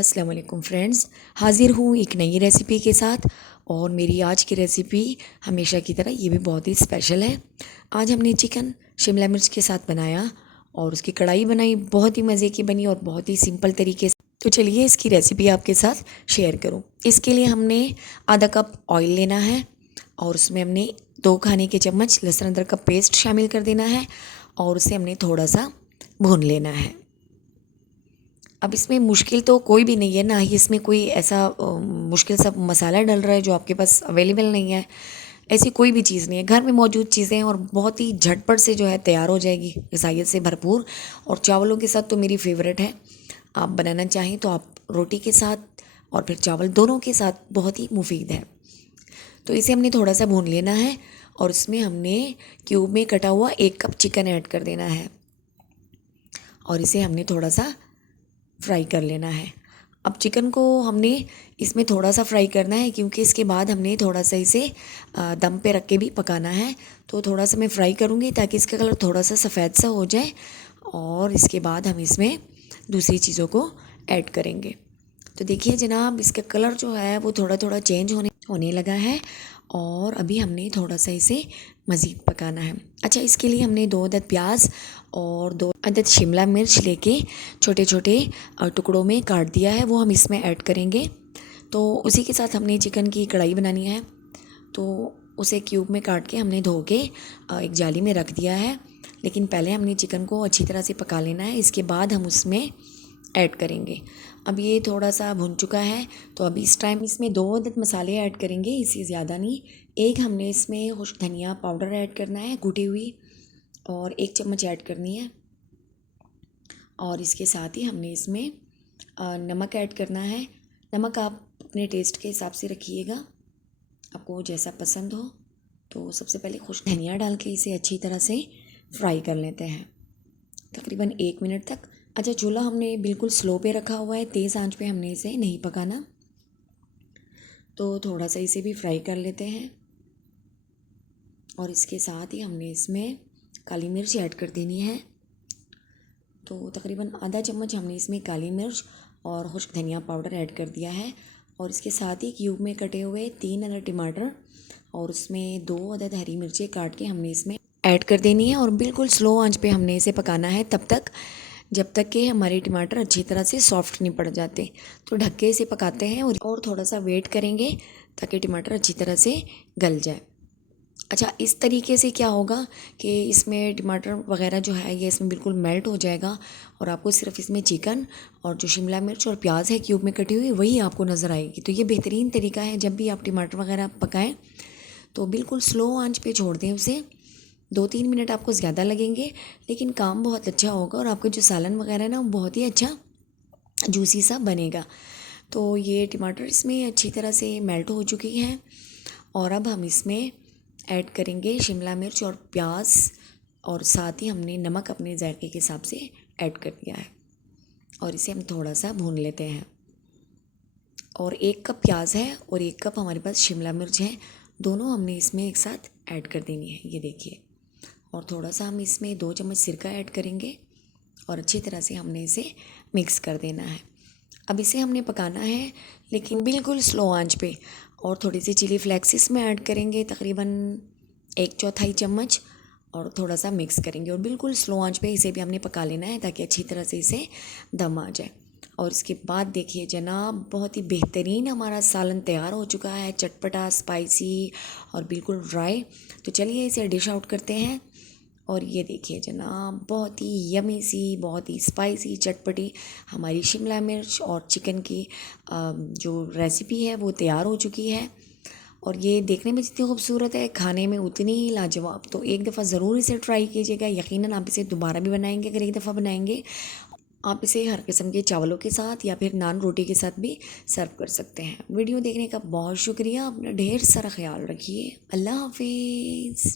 अस्सलाम वालेकुम फ्रेंड्स, हाज़िर हूँ एक नई रेसिपी के साथ। और मेरी आज की रेसिपी हमेशा की तरह ये भी बहुत ही स्पेशल है। आज हमने चिकन शिमला मिर्च के साथ बनाया और उसकी कढ़ाई बनाई, बहुत ही मज़े की बनी और बहुत ही सिंपल तरीके से। तो चलिए इसकी रेसिपी आपके साथ शेयर करूँ। इसके लिए हमने आधा कप ऑयल लेना है और उसमें हमने 2 खाने के चम्मच लहसुन अदरक का पेस्ट शामिल कर देना है और उसे हमने थोड़ा सा भून लेना है। अब इसमें मुश्किल तो कोई भी नहीं है, ना ही इसमें कोई ऐसा मुश्किल सा मसाला डल रहा है जो आपके पास अवेलेबल नहीं है। ऐसी कोई भी चीज़ नहीं है, घर में मौजूद चीज़ें हैं और बहुत ही झटपट से जो है तैयार हो जाएगी, गसाइयत से भरपूर। और चावलों के साथ तो मेरी फेवरेट है। आप बनाना चाहें तो आप रोटी के साथ और फिर चावल दोनों के साथ बहुत ही मुफीद है। तो इसे हमने थोड़ा सा भून लेना है और उसमें हमने क्यूब में कटा हुआ 1 कप चिकन ऐड कर देना है और इसे हमने थोड़ा सा फ्राई कर लेना है। अब चिकन को हमने इसमें थोड़ा सा फ्राई करना है क्योंकि इसके बाद हमने थोड़ा सा इसे दम पे रख के भी पकाना है। तो थोड़ा सा मैं फ्राई करूँगी ताकि इसका कलर थोड़ा सा सफ़ेद सा हो जाए और इसके बाद हम इसमें दूसरी चीज़ों को ऐड करेंगे। तो देखिए जनाब, इसका कलर जो है वो थोड़ा थोड़ा चेंज होने लगा है और अभी हमने थोड़ा सा इसे मज़ीद पकाना है। अच्छा, इसके लिए हमने 2 अदद प्याज और 2 अदद शिमला मिर्च लेके छोटे छोटे टुकड़ों में काट दिया है, वो हम इसमें ऐड करेंगे। तो उसी के साथ हमने चिकन की कढ़ाई बनानी है, तो उसे क्यूब में काट के हमने धो के एक जाली में रख दिया है। लेकिन पहले हमने चिकन को अच्छी तरह से पका लेना है, इसके बाद हम उसमें ऐड करेंगे। अब ये थोड़ा सा भुन चुका है तो अभी इस टाइम इसमें 2 अदद मसाले ऐड करेंगे, इससे ज़्यादा नहीं। एक हमने इसमें खुश्क धनिया पाउडर ऐड करना है कुटी हुई, और 1 चम्मच ऐड करनी है। और इसके साथ ही हमने इसमें नमक ऐड करना है। नमक आप अपने टेस्ट के हिसाब से रखिएगा, आपको जैसा पसंद हो। तो सबसे पहले खुश्क धनिया डाल के इसे अच्छी तरह से फ्राई कर लेते हैं तकरीबन 1 मिनट तक। अच्छा, चूल्हा हमने बिल्कुल स्लो पे रखा हुआ है, तेज़ आंच पे हमने इसे नहीं पकाना। तो थोड़ा सा इसे भी फ्राई कर लेते हैं और इसके साथ ही हमने इसमें काली मिर्च ऐड कर देनी है। तो तकरीबन आधा चम्मच हमने इसमें काली मिर्च और खुश्क धनिया पाउडर ऐड कर दिया है और इसके साथ ही क्यूब में कटे हुए 3 अदद टमाटर और उसमें 2 अदद हरी मिर्चें काट के हमने इसमें ऐड कर देनी है और बिल्कुल स्लो आंच पे हमने इसे पकाना है तब तक जब तक कि हमारे टमाटर अच्छी तरह से सॉफ्ट नहीं पड़ जाते। तो ढक के इसे पकाते हैं और थोड़ा सा वेट करेंगे ताकि टमाटर अच्छी तरह से गल जाए। अच्छा, इस तरीके से क्या होगा कि इसमें टमाटर वगैरह जो है ये इसमें बिल्कुल मेल्ट हो जाएगा और आपको सिर्फ इसमें चिकन और जो शिमला मिर्च और प्याज है क्यूब में कटी हुई वही आपको नज़र आएगी। तो ये बेहतरीन तरीका है, जब भी आप टमाटर वगैरह पकाएं तो बिल्कुल स्लो आंच पे छोड़ दें उसे। 2-3 मिनट आपको ज़्यादा लगेंगे लेकिन काम बहुत अच्छा होगा और आपका जो सालन वगैरह है ना वो बहुत ही अच्छा जूसी सा बनेगा। तो ये टमाटर इसमें अच्छी तरह से मेल्ट हो चुकी हैं और अब हम इसमें ऐड करेंगे शिमला मिर्च और प्याज और साथ ही हमने नमक अपने जायके के हिसाब से ऐड कर दिया है और इसे हम थोड़ा सा भून लेते हैं। और 1 कप प्याज है और 1 कप हमारे पास शिमला मिर्च है, दोनों हमने इसमें एक साथ ऐड कर देनी है, ये देखिए। और थोड़ा सा हम इसमें 2 चम्मच सिरका ऐड करेंगे और अच्छी तरह से हमने इसे मिक्स कर देना है। अब इसे हमने पकाना है लेकिन बिल्कुल स्लो आंच पे। और थोड़ी सी चिली फ्लेक्स इसमें ऐड करेंगे तकरीबन 1/4 चम्मच और थोड़ा सा मिक्स करेंगे और बिल्कुल स्लो आंच पे इसे भी हमने पका लेना है ताकि अच्छी तरह से इसे दम आ जाए। और इसके बाद देखिए जनाब, बहुत ही बेहतरीन हमारा सालन तैयार हो चुका है, चटपटा, स्पाइसी और बिल्कुल ड्राई। तो चलिए इसे डिश आउट करते हैं। और ये देखिए जनाब, बहुत ही यमी सी, बहुत ही स्पाइसी, चटपटी हमारी शिमला मिर्च और चिकन की जो रेसिपी है वो तैयार हो चुकी है। और ये देखने में जितनी खूबसूरत है, खाने में उतनी ही लाजवाब। तो एक दफ़ा ज़रूर इसे ट्राई कीजिएगा, यकीनन आप इसे दोबारा भी बनाएंगे अगर एक दफ़ा बनाएंगे। आप इसे हर किस्म के चावलों के साथ या फिर नान रोटी के साथ भी सर्व कर सकते हैं। वीडियो देखने का बहुत शुक्रिया, अपना ढेर सारा ख्याल रखिए। अल्लाह हाफिज़।